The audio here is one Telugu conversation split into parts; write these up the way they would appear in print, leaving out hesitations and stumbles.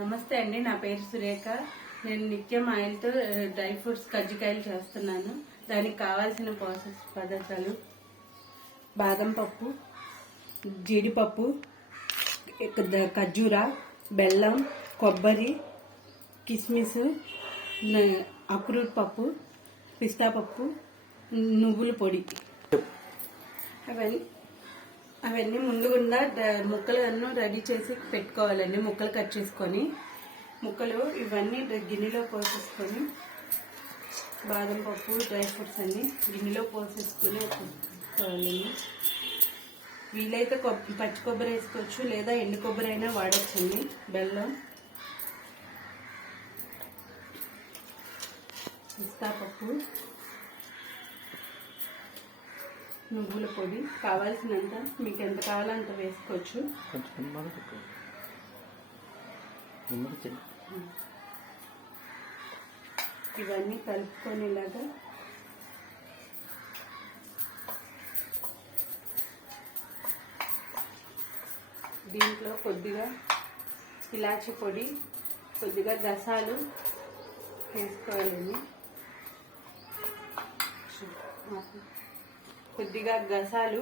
నమస్తే అండి, నా పేరు సురేఖ. నేను నిత్యం ఆయిల్తో డ్రై ఫ్రూట్స్ కజ్జికాయలు చేస్తున్నాను. దానికి కావాల్సిన ప్రాసెస్ పదార్థాలు: బాదం పప్పు, జీడిపప్పు, ఖర్జూర, బెల్లం, కొబ్బరి, కిస్మిస్, అక్రూట్ పప్పు, పిస్తా పప్పు, నువ్వుల పొడి. అవన్నీ ముందుగా ముక్కలు రెడీ చేసి పెట్టుకోవాలండి. ముక్కలు కట్ చేసుకొని ముక్కలు ఇవన్నీ గిన్నెలో పోసేసుకొని, బాదం పప్పు, డ్రై ఫ్రూట్స్ అన్నీ గిన్నెలో పోసేసుకొని పెట్టుకోవాలండి. వీలైతే పచ్చి కొబ్బరి వేసుకోవచ్చు, లేదా ఎండు కొబ్బరి అయినా వాడచ్చండి. బెల్లం, పిస్తా పప్పు, నువ్వుల పొడి కావాల్సినంత, మీకు ఎంత కావాలో అంత వేసుకోవచ్చు. ఇవన్నీ కలుపుకొనేలాగా దీంట్లో కొద్దిగా ఇలాచి పొడి, కొద్దిగా గసాలు వేసుకోవాలండి. కొద్దిగా గసాలు,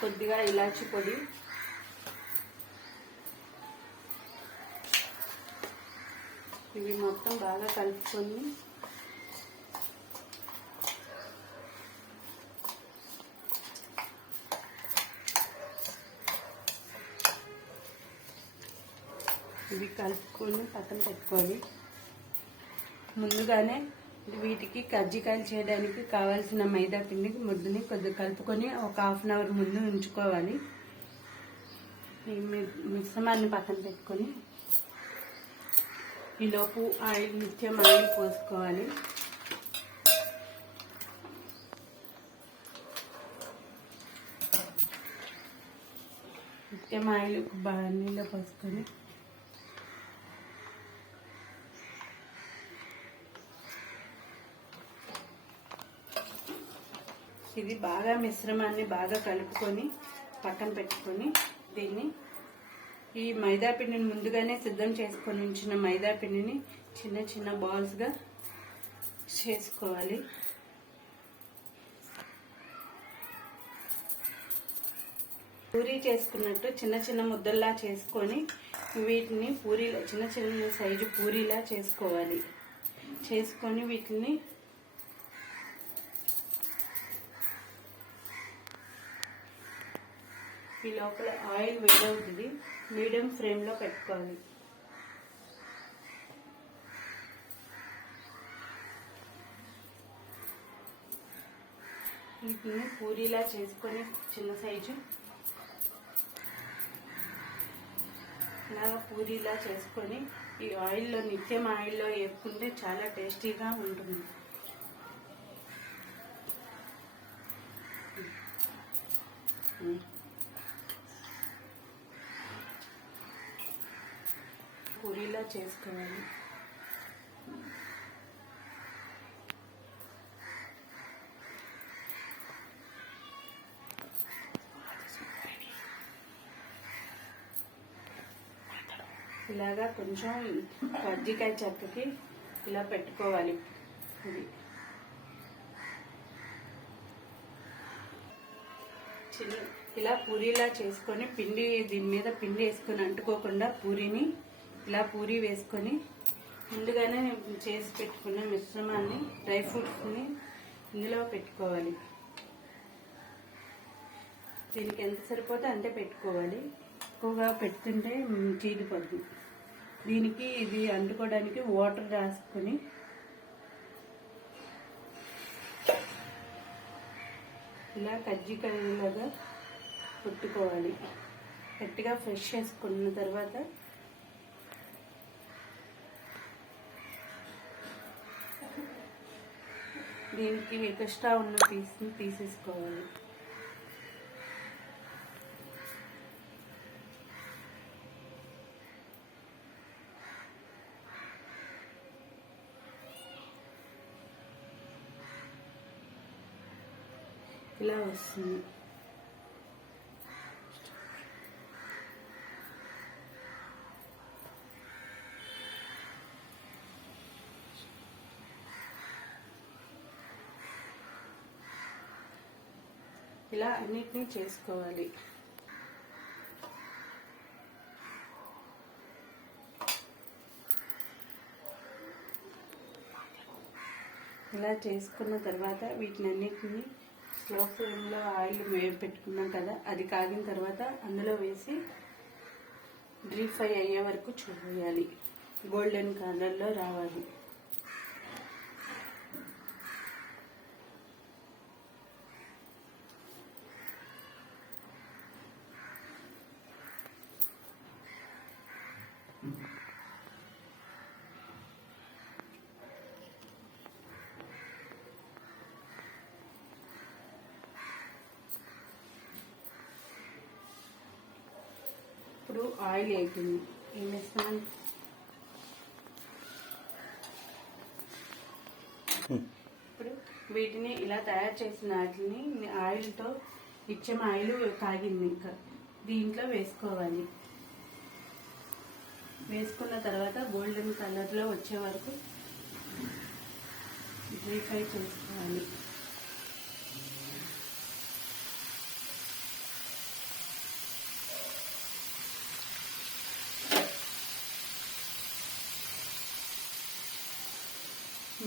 కొద్దిగా ఇలాచి పొడి, ఇవి మొత్తం బాగా కలుపుకొని పక్కన పెట్టుకోవాలి. ముందుగానే వీటికి కజ్జికాయలు చేయడానికి కావాల్సిన మైదా పిండి ముద్దని కొద్దిగా కలుపుకొని ఒక హాఫ్ అన్ అవర్ ముందు ఉంచుకోవాలి. ఈ మిశ్రమాన్ని పక్కన పెట్టుకొని ఈలోపు నిత్యం ఆయిల్ పోసుకోవాలి. నిత్యం ఆయిల్ నీళ్ళలో పోసుకొని ఇది బాగా మిశ్రమాన్ని బాగా కలుపుకొని పక్కన పెట్టుకొని, దీన్ని ఈ మైదా పిండిని ముందుగానే సిద్ధం చేసుకొని ఉంచిన మైదా పిండిని చిన్న చిన్న బాల్స్గా చేసుకోవాలి. పూరీ చేసుకున్నట్టు చిన్న చిన్న ముద్దల్లా చేసుకొని వీటిని పూరీలా చిన్న చిన్న సైజు పూరీలా చేసుకోవాలి. చేసుకొని వీటిని ఈ లోపల ఆయిల్ వేడవుతుంది, మీడియం ఫ్లేమ్లో పెట్టుకోవాలి. వీటిని పూరీలా చేసుకొని చిన్న సైజు ఇలా పూరీలా చేసుకొని ఈ ఆయిల్లో నిత్యం ఆయిల్లో వేపుకుంటే చాలా టేస్టీగా ఉంటుంది. పూరీలా చేసుకోవాలి. ఇలాగా కొంచెం కజ్జికాయ చెక్కకి ఇలా పెట్టుకోవాలి. ఇలా పూరీలా చేసుకొని పిండి దీని మీద పిండి వేసుకొని అంటుకోకుండా పూరీని ఇలా పూరీ వేసుకొని ముందుగానే చేసి పెట్టుకున్న మిశ్రమాన్ని డ్రై ఫ్రూట్స్ని ఇందులో పెట్టుకోవాలి. దీనికి ఎంత సరిపోతే అంతే పెట్టుకోవాలి. ఎక్కువగా పెట్టుకుంటే చీలిపోద్ది. దీనికి ఇది అంటుకోవడానికి వాటర్ రాసుకొని ఇలా కజ్జికాయలాగా కొట్టుకోవాలి. గట్టిగా ఫ్రెష్ చేసుకున్న తర్వాత దీనికి ఎక్స్ట్రా ఉన్న పీస్ని తీసేసుకోవాలి. ఇలా వస్తుంది. ఇలా అన్నిటినీ చేసుకోవాలి. ఇలా చేసుకున్న తర్వాత వీటినన్నిటిని స్లో ఫ్లేమ్లో ఆయిల్ పెట్టుకున్నాం కదా, అది కాగిన తర్వాత అందులో వేసి డీప్ ఫ్రై అయ్యే వరకు చూడాలి. గోల్డెన్ కలర్లో రావాలి. ఇప్పుడు ఆయిల్ వేస్తుంది. ఏం వేస్తాను? ఇప్పుడు వీటిని ఇలా తయారు చేసిన వాటిని ఆయిల్తో ఇచ్చం ఆయిల్ కాగింది, ఇంకా దీంట్లో వేసుకోవాలి. వేసుకున్న తర్వాత గోల్డెన్ కలర్లో వచ్చే వరకు డీప్ ఫ్రై చేసుకోవాలి.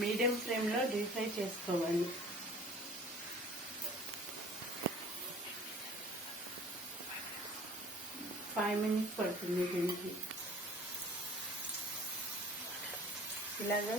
మీడియం ఫ్లేమ్లో డీప్ ఫ్రై చేసుకోవాలి. ఫైవ్ మినిట్స్ పడుతుంది దీనికి. ఇలాగా